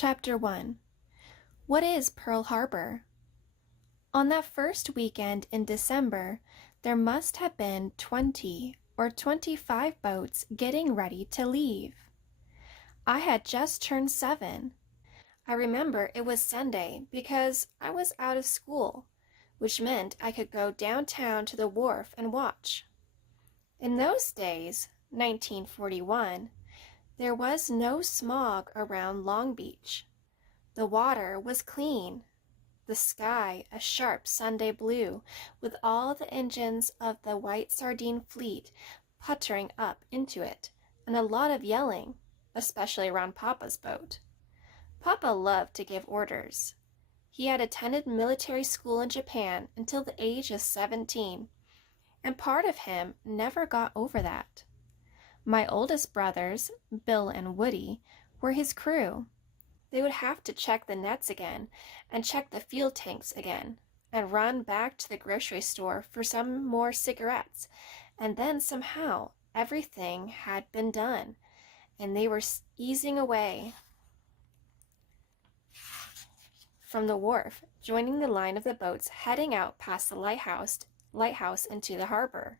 Chapter 1. What is Pearl Harbor? On that first weekend in December, there must have been 20 or 25 boats getting ready to leave. I had just turned 7. I remember it was Sunday because I was out of school, which meant I could go downtown to the wharf and watch. In those days, 1941, there was no smog around Long Beach. The water was clean, the sky a sharp Sunday blue, with all the engines of the White Sardine Fleet puttering up into it, and a lot of yelling, especially around Papa's boat. Papa loved to give orders. He had attended military school in Japan until the age of 17, and part of him never got over that. My oldest brothers, Bill and Woody, were his crew. They would have to check the nets again and check the fuel tanks again and run back to the grocery store for some more cigarettes, and then somehow everything had been done and they were easing away from the wharf, joining the line of the boats heading out past the lighthouse into the harbor.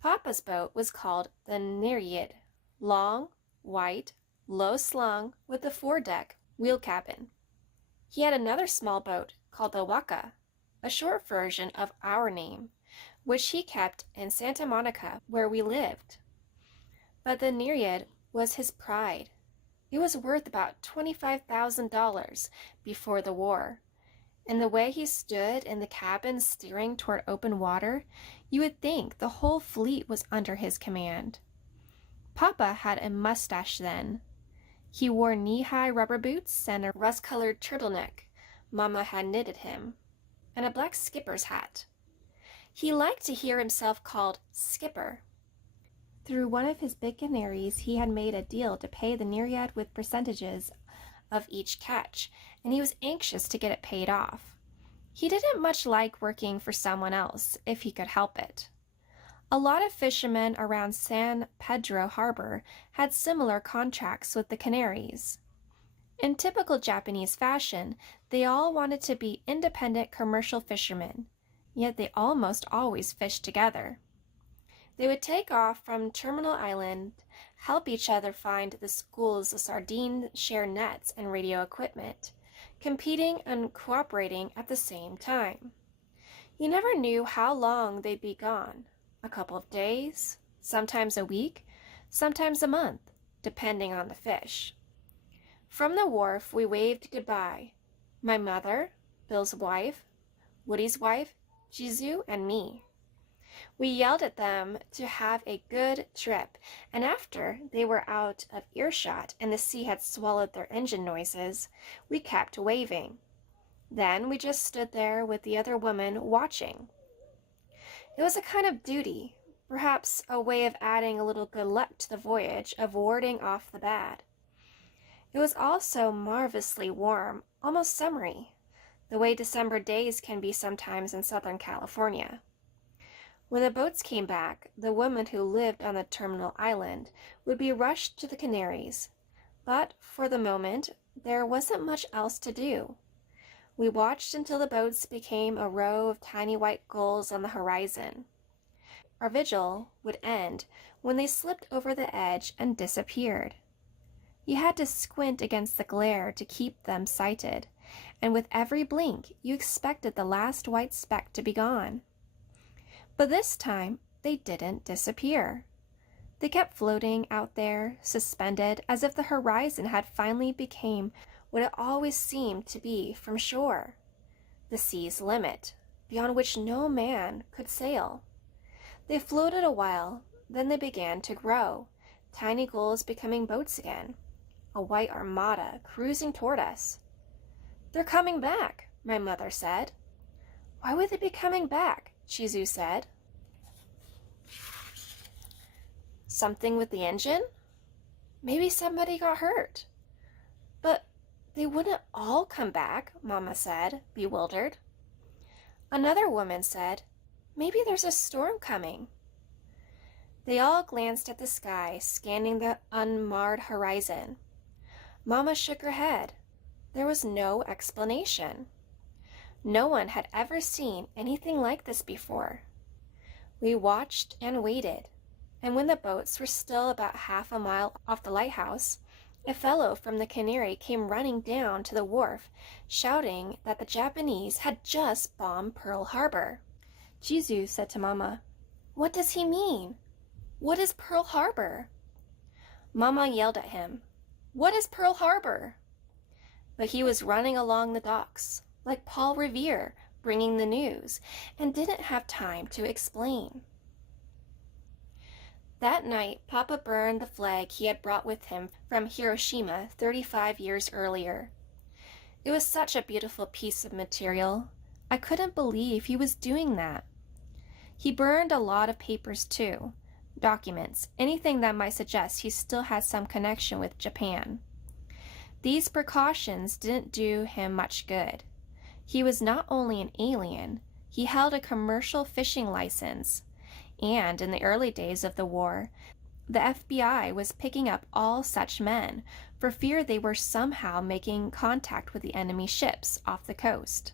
Papa's boat was called the Nereid, long, white, low-slung, with a foredeck wheel cabin. He had another small boat called the Waka, a short version of our name, which he kept in Santa Monica, where we lived. But the Nereid was his pride. It was worth about $25,000 before the war, and the way he stood in the cabin steering toward open water, you would think the whole fleet was under his command. Papa had a mustache then. He wore knee-high rubber boots and a rust-colored turtleneck Mama had knitted him, and a black skipper's hat. He liked to hear himself called Skipper. Through one of his big canaries, he had made a deal to pay the Nereid with percentages of each catch, and he was anxious to get it paid off. He didn't much like working for someone else if he could help it. A lot of fishermen around San Pedro Harbor had similar contracts with the Canaries. In typical Japanese fashion, they all wanted to be independent commercial fishermen, yet they almost always fished together. They would take off from Terminal Island, help each other find the schools of sardine share nets and radio equipment, competing and cooperating at the same time. You never knew how long they'd be gone. A couple of days, sometimes a week, sometimes a month, depending on the fish. From the wharf, we waved goodbye. My mother, Bill's wife, Woody's wife, Jizu, and me. We yelled at them to have a good trip, and after they were out of earshot and the sea had swallowed their engine noises, we kept waving. Then we just stood there with the other women watching. It was a kind of duty, perhaps a way of adding a little good luck to the voyage, of warding off the bad. It was also marvelously warm, almost summery, the way December days can be sometimes in Southern California. When the boats came back, the women who lived on the terminal island would be rushed to the Canaries, but for the moment there wasn't much else to do. We watched until the boats became a row of tiny white gulls on the horizon. Our vigil would end when they slipped over the edge and disappeared. You had to squint against the glare to keep them sighted, and with every blink you expected the last white speck to be gone. But this time they didn't disappear. They kept floating out there, suspended, as if the horizon had finally become what it always seemed to be from shore, the sea's limit, beyond which no man could sail. They floated a while, then they began to grow, tiny gulls becoming boats again, a white armada cruising toward us. "They're coming back," my mother said. "Why would they be coming back?" Chizu said. "Something with the engine? Maybe somebody got hurt." "But they wouldn't all come back," Mama said, bewildered. Another woman said, "Maybe there's a storm coming." They all glanced at the sky, scanning the unmarred horizon. Mama shook her head. There was no explanation. No one had ever seen anything like this before. We watched and waited, and when the boats were still about half a mile off the lighthouse, a fellow from the Canary came running down to the wharf, shouting that the Japanese had just bombed Pearl Harbor. Jizu said to Mama, "What does he mean? What is Pearl Harbor?" Mama yelled at him, "What is Pearl Harbor?" But he was running along the docks, like Paul Revere, bringing the news, and didn't have time to explain. That night, Papa burned the flag he had brought with him from Hiroshima 35 years earlier. It was such a beautiful piece of material. I couldn't believe he was doing that. He burned a lot of papers too, documents, anything that might suggest he still had some connection with Japan. These precautions didn't do him much good. He was not only an alien, he held a commercial fishing license, and in the early days of the war, the FBI was picking up all such men for fear they were somehow making contact with the enemy ships off the coast.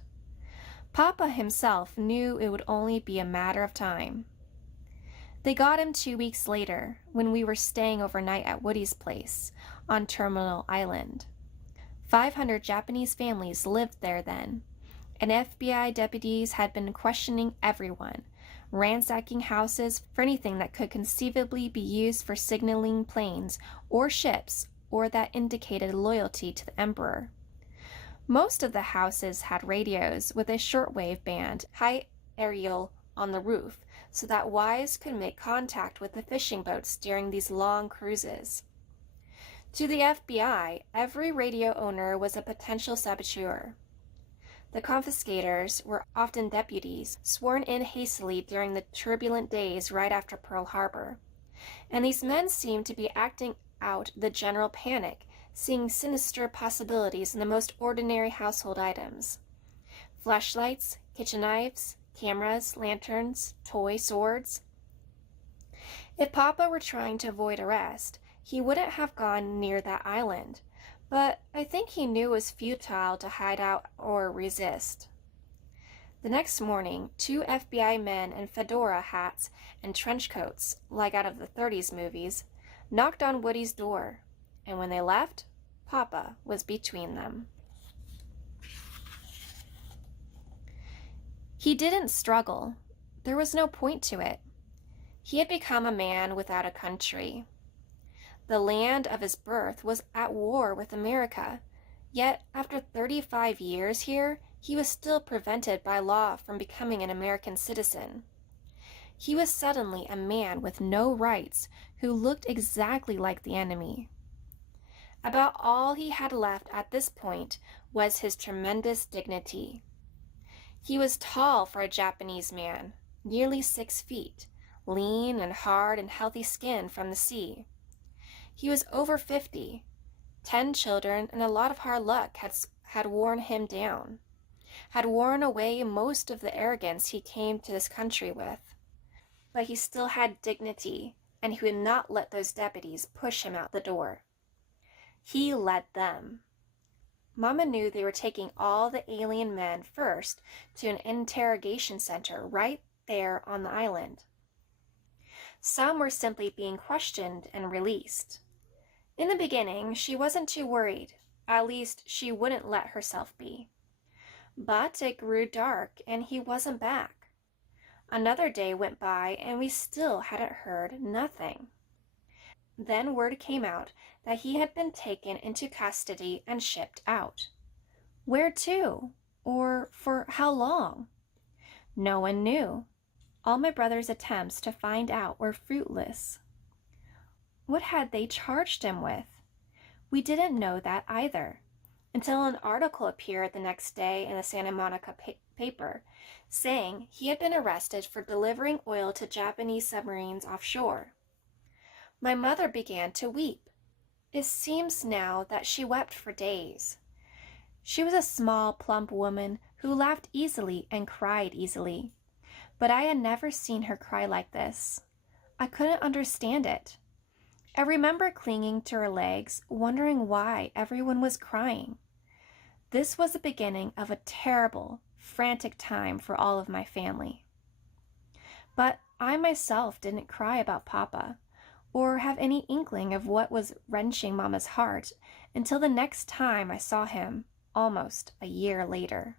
Papa himself knew it would only be a matter of time. They got him 2 weeks later, when we were staying overnight at Woody's place on Terminal Island. 500 Japanese families lived there then, and FBI deputies had been questioning everyone, ransacking houses for anything that could conceivably be used for signaling planes or ships or that indicated loyalty to the emperor. Most of the houses had radios with a shortwave band, high aerial on the roof, so that wives could make contact with the fishing boats during these long cruises. To the FBI, every radio owner was a potential saboteur. The confiscators were often deputies, sworn in hastily during the turbulent days right after Pearl Harbor, and these men seemed to be acting out the general panic, seeing sinister possibilities in the most ordinary household items. Flashlights, kitchen knives, cameras, lanterns, toy swords. If Papa were trying to avoid arrest, he wouldn't have gone near that island, but I think he knew it was futile to hide out or resist. The next morning, 2 FBI men in fedora hats and trench coats, like out of the 30s movies, knocked on Woody's door, and when they left, Papa was between them. He didn't struggle. There was no point to it. He had become a man without a country. The land of his birth was at war with America, yet after 35 years here, he was still prevented by law from becoming an American citizen. He was suddenly a man with no rights who looked exactly like the enemy. About all he had left at this point was his tremendous dignity. He was tall for a Japanese man, nearly 6 feet, lean and hard and healthy skin from the sea. He was over 50. 10 children and a lot of hard luck had worn him down, had worn away most of the arrogance he came to this country with. But he still had dignity, and he would not let those deputies push him out the door. He led them. Mama knew they were taking all the alien men first to an interrogation center right there on the island. Some were simply being questioned and released. In the beginning, she wasn't too worried. At least, she wouldn't let herself be. But it grew dark, and he wasn't back. Another day went by, and we still hadn't heard nothing. Then word came out that he had been taken into custody and shipped out. Where to? Or for how long? No one knew. All my brother's attempts to find out were fruitless. What had they charged him with? We didn't know that either, until an article appeared the next day in the Santa Monica paper, saying he had been arrested for delivering oil to Japanese submarines offshore. My mother began to weep. It seems now that she wept for days. She was a small, plump woman who laughed easily and cried easily, but I had never seen her cry like this. I couldn't understand it. I remember clinging to her legs, wondering why everyone was crying. This was the beginning of a terrible, frantic time for all of my family. But I myself didn't cry about Papa, or have any inkling of what was wrenching Mama's heart until the next time I saw him, almost a year later.